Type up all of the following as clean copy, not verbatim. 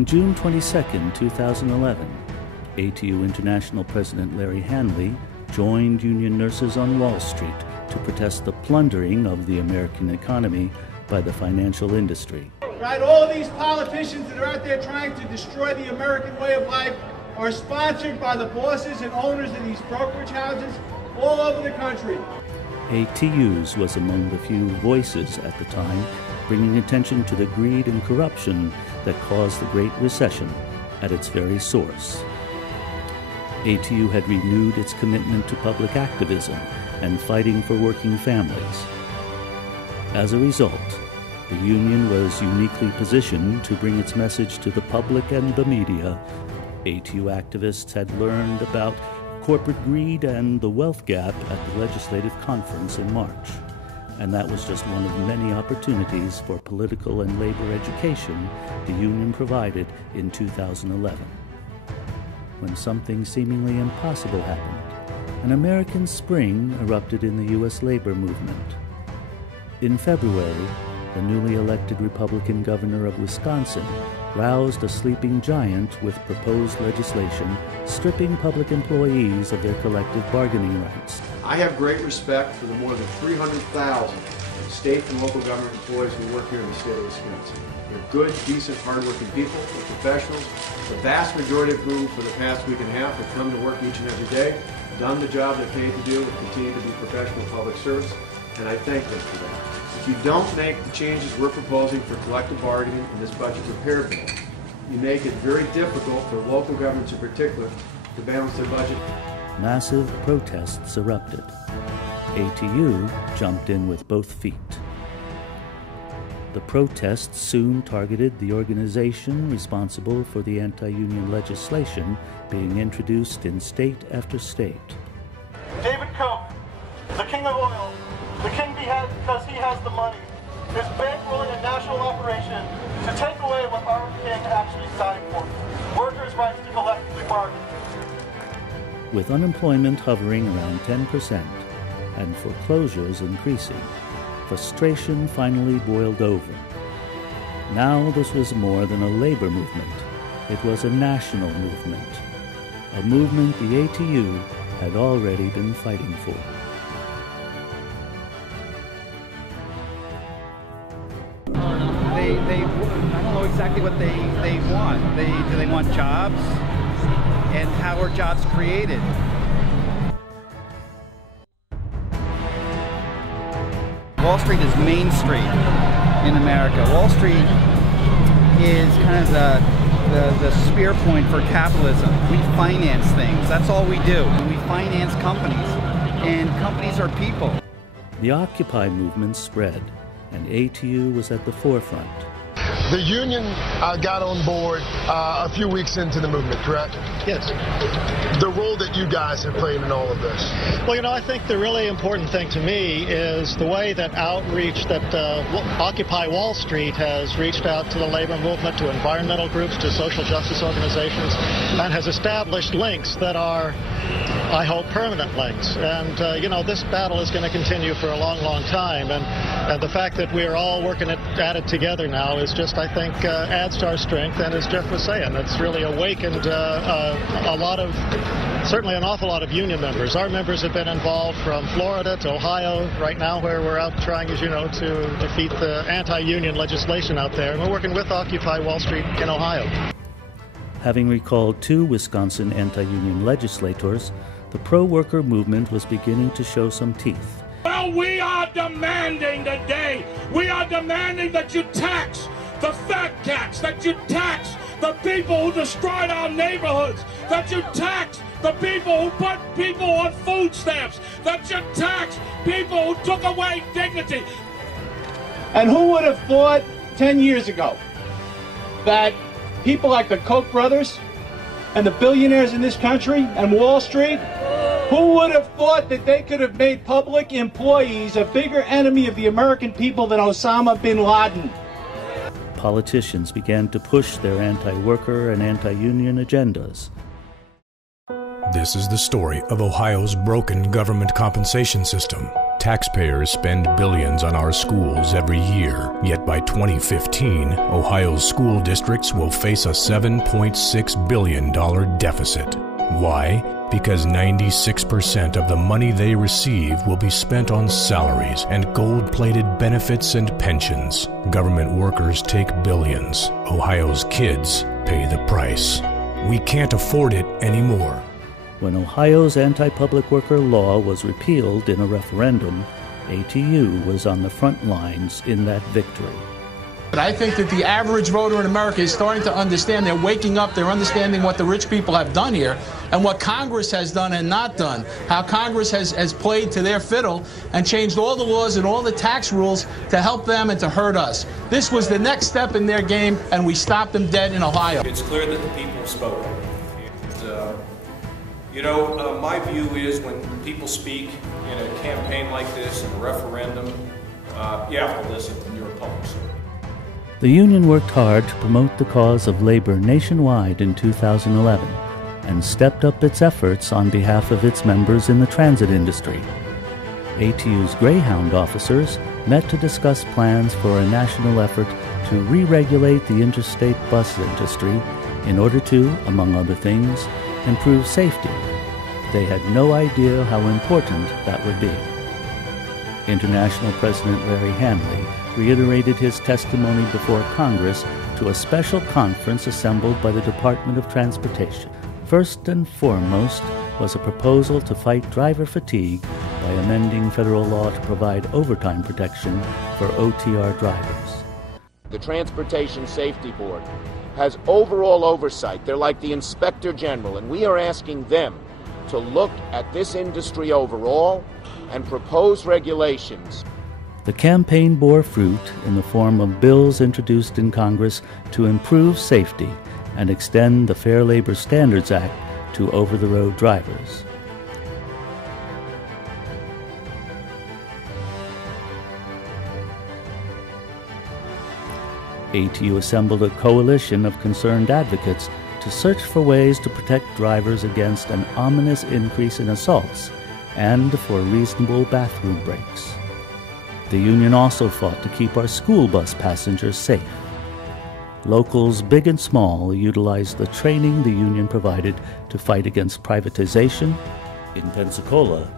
On June 22, 2011, ATU International President Larry Hanley joined union nurses on Wall Street to protest the plundering of the American economy by the financial industry. Right, all these politicians that are out there trying to destroy the American way of life are sponsored by the bosses and owners of these brokerage houses all over the country. ATU's was among the few voices at the time bringing attention to the greed and corruption that caused the Great Recession at its very source. ATU had renewed its commitment to public activism and fighting for working families. As a result, the union was uniquely positioned to bring its message to the public and the media. ATU activists had learned about corporate greed and the wealth gap at the legislative conference in March, and that was just one of many opportunities for political and labor education the union provided in 2011. When something seemingly impossible happened, an American spring erupted in the U.S. labor movement. In February, the newly elected Republican governor of Wisconsin roused a sleeping giant with proposed legislation stripping public employees of their collective bargaining rights. I have great respect for the more than 300,000 state and local government employees who work here in the state of Wisconsin. They're good, decent, hardworking people. They're professionals. The vast majority of whom, for the past week and a half, have come to work each and every day, done the job they're paid to do, and continue to be professional public servants, and I thank them for that. If you don't make the changes we're proposing for collective bargaining in this budget repair bill, you make it very difficult for local governments in particular to balance their budget. Massive protests erupted. ATU jumped in with both feet. The protests soon targeted the organization responsible for the anti-union legislation being introduced in state after state. David Koch, the king of oil, the king because he has the money, is bankrolling a national operation to take away what our king actually signed for, workers' rights to collectively bargain. With unemployment hovering around 10% and foreclosures increasing, frustration finally boiled over. Now this was more than a labor movement. It was a national movement, a movement the ATU had already been fighting for. I don't know exactly what they want. Do they want jobs? And how are jobs created? Wall Street is Main Street in America. Wall Street is kind of the spear point for capitalism. We finance things. That's all we do. We finance companies, and companies are people. The Occupy movement spread, and ATU was at the forefront. The union got on board a few weeks into the movement, correct? Yes. The role that you guys have played in all of this? Well, you know, I think the really important thing to me is the way that outreach that Occupy Wall Street has reached out to the labor movement, to environmental groups, to social justice organizations, and has established links that are, I hope, permanent links. And, you know, this battle is going to continue for a long, long time. And the fact that we are all working at it together now is just, I think, adds to our strength. And as Jeff was saying, it's really awakened certainly an awful lot of union members. Our members have been involved from Florida to Ohio right now, where we're out trying, as you know, to defeat the anti-union legislation out there. And we're working with Occupy Wall Street in Ohio. Having recalled 2 Wisconsin anti-union legislators, the pro-worker movement was beginning to show some teeth. Well, we are demanding today, we are demanding that you tax the fat cats, that you tax the people who destroyed our neighborhoods, that you tax the people who put people on food stamps, that you tax people who took away dignity. And who would have thought 10 years ago that people like the Koch brothers and the billionaires in this country and Wall Street, who would have thought that they could have made public employees a bigger enemy of the American people than Osama bin Laden? Politicians began to push their anti-worker and anti-union agendas. This is the story of Ohio's broken government compensation system Taxpayers spend billions on our schools every year, yet by 2015, Ohio's school districts will face a $7.6 billion deficit. Why? Because 96% of the money they receive will be spent on salaries and gold-plated benefits and pensions. Government workers take billions. Ohio's kids pay the price. We can't afford it anymore. When Ohio's anti-public worker law was repealed in a referendum, ATU was on the front lines in that victory. But I think that the average voter in America is starting to understand. They're waking up. They're understanding what the rich people have done here and what Congress has done and not done. How Congress has played to their fiddle and changed all the laws and all the tax rules to help them and to hurt us. This was the next step in their game, and we stopped them dead in Ohio. It's clear that the people spoke. My view is when people speak in a campaign like this, in a referendum, you have to listen when you're a public servant. The union worked hard to promote the cause of labor nationwide in 2011 and stepped up its efforts on behalf of its members in the transit industry. ATU's Greyhound officers met to discuss plans for a national effort to re-regulate the interstate bus industry in order to, among other things, improve safety. They had no idea how important that would be. International President Larry Hanley reiterated his testimony before Congress to a special conference assembled by the Department of Transportation. First and foremost was a proposal to fight driver fatigue by amending federal law to provide overtime protection for OTR drivers. The Transportation Safety Board has overall oversight. They're like the Inspector General, and we are asking them to look at this industry overall and propose regulations. The campaign bore fruit in the form of bills introduced in Congress to improve safety and extend the Fair Labor Standards Act to over-the-road drivers. ATU assembled a coalition of concerned advocates to search for ways to protect drivers against an ominous increase in assaults and for reasonable bathroom breaks. The union also fought to keep our school bus passengers safe. Locals big and small utilized the training the union provided to fight against privatization. In Pensacola,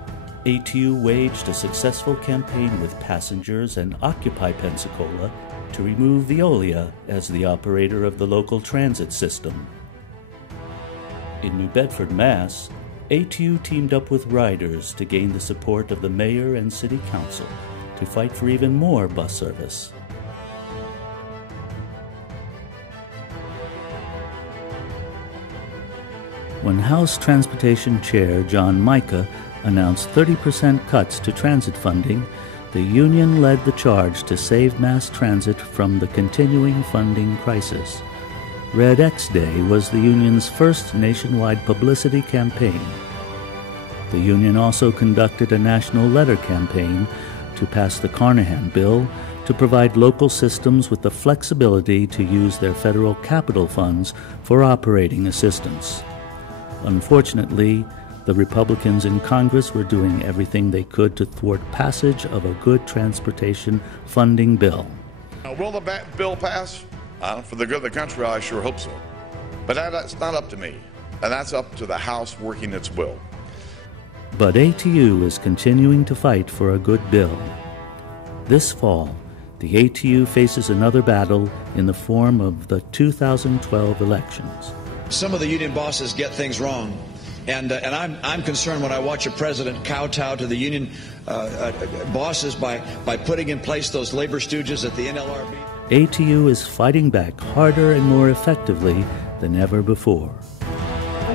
ATU waged a successful campaign with passengers and Occupy Pensacola to remove Veolia as the operator of the local transit system. In New Bedford, Mass., ATU teamed up with riders to gain the support of the mayor and city council to fight for even more bus service. When House Transportation Chair John Mica announced 30% cuts to transit funding, the union led the charge to save mass transit from the continuing funding crisis. Red X Day was the union's first nationwide publicity campaign. The union also conducted a national letter campaign to pass the Carnahan Bill to provide local systems with the flexibility to use their federal capital funds for operating assistance. Unfortunately, the Republicans in Congress were doing everything they could to thwart passage of a good transportation funding bill. Will the bill pass? For the good of the country, I sure hope so. But that's not up to me, and that's up to the House working its will. But ATU is continuing to fight for a good bill. This fall, the ATU faces another battle in the form of the 2012 elections. Some of the union bosses get things wrong. And I'm concerned when I watch a president kowtow to the union bosses by putting in place those labor stooges at the NLRB. ATU is fighting back harder and more effectively than ever before.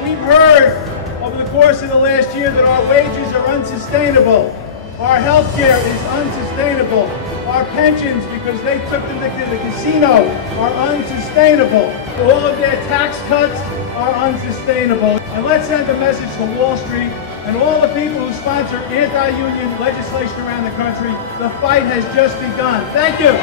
We've heard over the course of the last year that our wages are unsustainable. Our health care is unsustainable. Our pensions, because they took them to the casino, are unsustainable. All of their tax cuts are unsustainable. And let's send a message to Wall Street and all the people who sponsor anti-union legislation around the country. The fight has just begun. Thank you.